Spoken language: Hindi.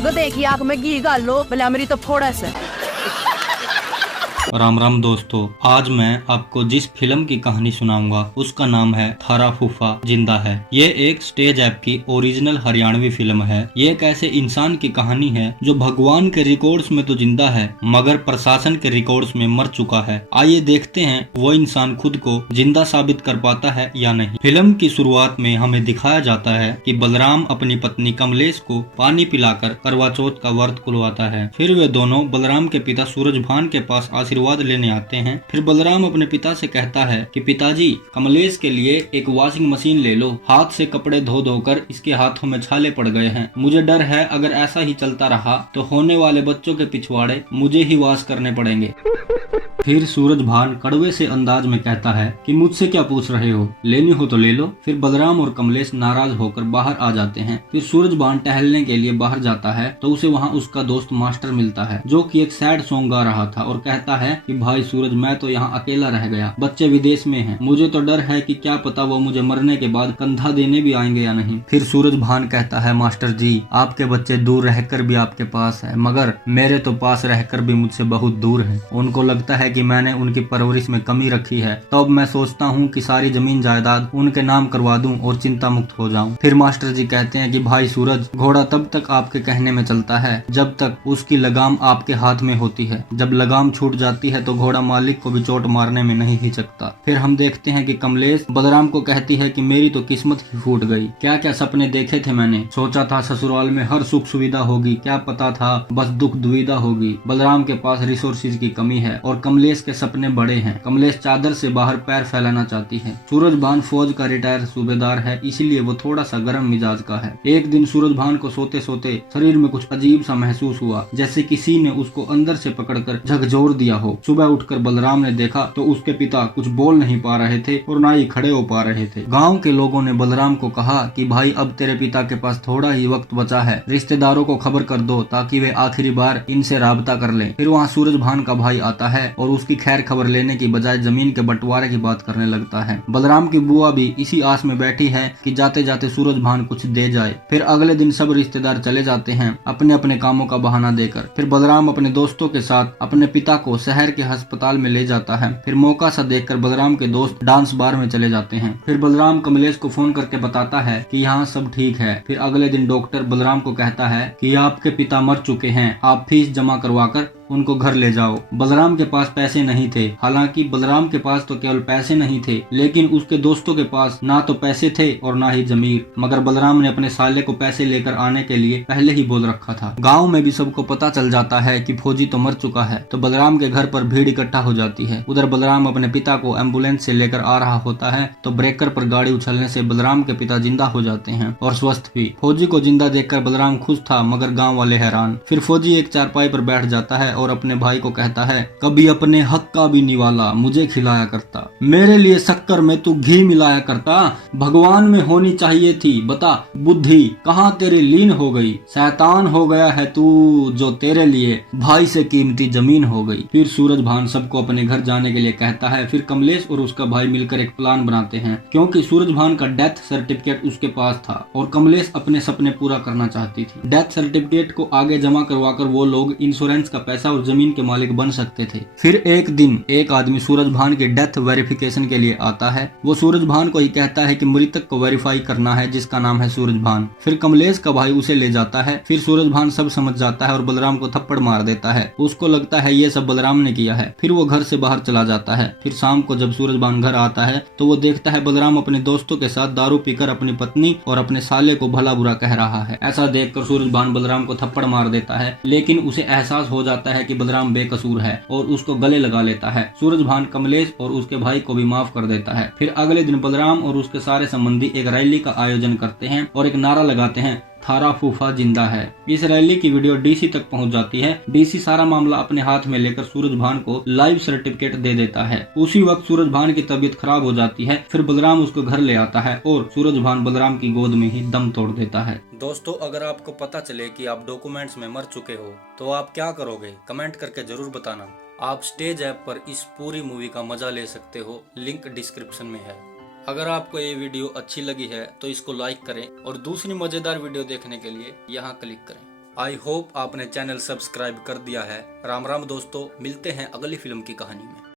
देखिए आंख में घी गाल लो भला मेरी तो फोड़ा से। राम राम दोस्तों, आज मैं आपको जिस फिल्म की कहानी सुनाऊंगा उसका नाम है थारा फूफा जिंदा है। ये एक स्टेज ऐप की ओरिजिनल हरियाणवी फिल्म है। ये एक ऐसे इंसान की कहानी है जो भगवान के रिकॉर्ड्स में तो जिंदा है मगर प्रशासन के रिकॉर्ड्स में मर चुका है। आइए देखते हैं वो इंसान खुद को जिंदा साबित कर पाता है या नहीं। फिल्म की शुरुआत में हमें दिखाया जाता है कि बलराम अपनी पत्नी कमलेश को पानी पिलाकर करवा चौथ का व्रत खुलवाता है। फिर वे दोनों बलराम के पिता सूरजभान के पास आशीर्वाद लेने आते हैं। फिर बलराम अपने पिता से कहता है कि पिताजी, कमलेश के लिए एक वॉशिंग मशीन ले लो। हाथ से कपड़े धो धोकर इसके हाथों में छाले पड़ गए हैं। मुझे डर है अगर ऐसा ही चलता रहा तो होने वाले बच्चों के पिछवाड़े मुझे ही वॉश करने पड़ेंगे। फिर सूरजभान कड़वे से अंदाज में कहता है कि मुझसे क्या पूछ रहे हो, लेनी हो तो ले लो। फिर बलराम और कमलेश नाराज होकर बाहर आ जाते हैं। फिर सूरजभान टहलने के लिए बाहर जाता है तो उसे वहाँ उसका दोस्त मास्टर मिलता है जो कि एक सैड सॉन्ग गा रहा था और कहता है कि भाई सूरज, मैं तो यहाँ अकेला रह गया, बच्चे विदेश में हैं, मुझे तो डर है कि क्या पता वो मुझे मरने के बाद कंधा देने भी आएंगे या नहीं। फिर सूरजभान कहता है, मास्टर जी, आपके बच्चे दूर रहकर भी आपके पास है मगर मेरे तो पास रहकर भी मुझसे बहुत दूर है। उनको लगता है कि मैंने उनकी परवरिश में कमी रखी है, तो अब मैं सोचता हूँ कि सारी जमीन जायदाद उनके नाम करवा दूं और चिंता मुक्त हो जाऊं। फिर मास्टर जी कहते हैं कि भाई सूरज, घोड़ा तब तक आपके कहने में चलता है जब तक उसकी लगाम आपके हाथ में होती है। जब लगाम छूट जाती है तो घोड़ा मालिक को भी चोट मारने में नहीं हिचकता। फिर हम देखते हैं कि कमलेश बलराम को कहती है कि मेरी तो किस्मत ही फूट गई। क्या क्या सपने देखे थे मैंने, सोचा था ससुराल में हर सुख सुविधा होगी, क्या पता था बस दुख दुविधा होगी। बलराम के पास रिसोर्सेज की कमी है और कमलेश के सपने बड़े हैं। कमलेश चादर से बाहर पैर फैलाना चाहती है। सूरजभान फौज का रिटायर सूबेदार है, इसीलिए वो थोड़ा सा गर्म मिजाज का है। एक दिन सूरजभान को सोते सोते शरीर में कुछ अजीब सा महसूस हुआ, जैसे किसी ने उसको अंदर से पकड़कर झकझोर दिया हो। सुबह उठकर बलराम ने देखा तो उसके पिता कुछ बोल नहीं पा रहे थे और ना ही खड़े हो पा रहे थे। गाँव के लोगों ने बलराम को कहा कि भाई, अब तेरे पिता के पास थोड़ा ही वक्त बचा है, रिश्तेदारों को खबर कर दो ताकि वे आखिरी बार इनसे राबता कर लें। फिर वहाँ सूरजभान का भाई आता है और उसकी खैर खबर लेने की बजाय जमीन के बंटवारे की बात करने लगता है। बलराम की बुआ भी इसी आस में बैठी है कि जाते जाते सूरजभान कुछ दे जाए। फिर अगले दिन सब रिश्तेदार चले जाते हैं अपने अपने कामों का बहाना देकर। फिर बलराम अपने दोस्तों के साथ अपने पिता को शहर के अस्पताल में ले जाता है। फिर मौका सा देखकर बलराम के दोस्त डांस बार में चले जाते हैं। फिर बलराम कमलेश को फोन करके बताता है कि यहाँ सब ठीक है। फिर अगले दिन डॉक्टर बलराम को कहता है कि आपके पिता मर चुके हैं, आप फीस जमा करवाकर उनको घर ले जाओ। बलराम के पास पैसे नहीं थे। हालांकि बलराम के पास तो केवल पैसे नहीं थे, लेकिन उसके दोस्तों के पास ना तो पैसे थे और ना ही जमीर। मगर बलराम ने अपने साले को पैसे लेकर आने के लिए पहले ही बोल रखा था। गांव में भी सबको पता चल जाता है कि फौजी तो मर चुका है, तो बलराम के घर पर भीड़ इकट्ठा हो जाती है। उधर बलराम अपने पिता को एम्बुलेंस से लेकर आ रहा होता है तो ब्रेकर पर गाड़ी उछलने से बलराम के पिता जिंदा हो जाते हैं और स्वस्थ भी। फौजी को जिंदा देखकर बलराम खुश था मगर गाँव वाले हैरान। फिर फौजी एक चारपाई पर बैठ जाता है और अपने भाई को कहता है, कभी अपने हक का भी निवाला मुझे खिलाया करता, मेरे लिए शक्कर में तू घी मिलाया करता, भगवान में होनी चाहिए थी बता बुद्धि कहाँ तेरी लीन हो गई, शैतान हो गया है तू जो तेरे लिए भाई से कीमती जमीन हो गई। फिर सूरजभान सबको अपने घर जाने के लिए कहता है। फिर कमलेश और उसका भाई मिलकर एक प्लान बनाते हैं, क्योंकि सूरजभान का डेथ सर्टिफिकेट उसके पास था और कमलेश अपने सपने पूरा करना चाहती थी। डेथ सर्टिफिकेट को आगे जमा करवाकर वो लोग इंश्योरेंस का पैसा और जमीन के मालिक बन सकते थे। फिर एक दिन एक आदमी सूरजभान के डेथ वेरिफिकेशन के लिए आता है। वो सूरजभान को ही कहता है कि मृतक को वेरीफाई करना है जिसका नाम है सूरजभान। फिर कमलेश का भाई उसे ले जाता है। फिर सूरजभान सब समझ जाता है और बलराम को थप्पड़ मार देता है। उसको लगता है ये सब बलराम ने किया है। फिर वो घर से बाहर चला जाता है। फिर शाम को जब सूरजभान घर आता है तो वो देखता है बलराम अपने दोस्तों के साथ दारू पीकर अपनी पत्नी और अपने साले को भला बुरा कह रहा है। ऐसा देखकर सूरजभान बलराम को थप्पड़ मार देता है, लेकिन उसे एहसास हो जाता है कि बलराम बेकसूर है और उसको गले लगा लेता है। सूरजभान कमलेश और उसके भाई को भी माफ कर देता है। फिर अगले दिन बलराम और उसके सारे संबंधी एक रैली का आयोजन करते हैं और एक नारा लगाते हैं, थारा फूफा जिंदा है। इस रैली की वीडियो डीसी तक पहुंच जाती है। डीसी सारा मामला अपने हाथ में लेकर सूरजभान को लाइव सर्टिफिकेट दे देता है। उसी वक्त सूरजभान की तबीयत खराब हो जाती है। फिर बलराम उसको घर ले आता है और सूरजभान बलराम की गोद में ही दम तोड़ देता है। दोस्तों, अगर आपको पता चले कि आप डॉक्यूमेंट्स में मर चुके हो तो आप क्या करोगे, कमेंट करके जरूर बताना। आप स्टेज ऐप पर इस पूरी मूवी का मजा ले सकते हो, लिंक डिस्क्रिप्शन में है। अगर आपको ये वीडियो अच्छी लगी है तो इसको लाइक करें और दूसरी मजेदार वीडियो देखने के लिए यहाँ क्लिक करें। आई होप आपने चैनल सब्सक्राइब कर दिया है। राम राम दोस्तों, मिलते हैं अगली फिल्म की कहानी में।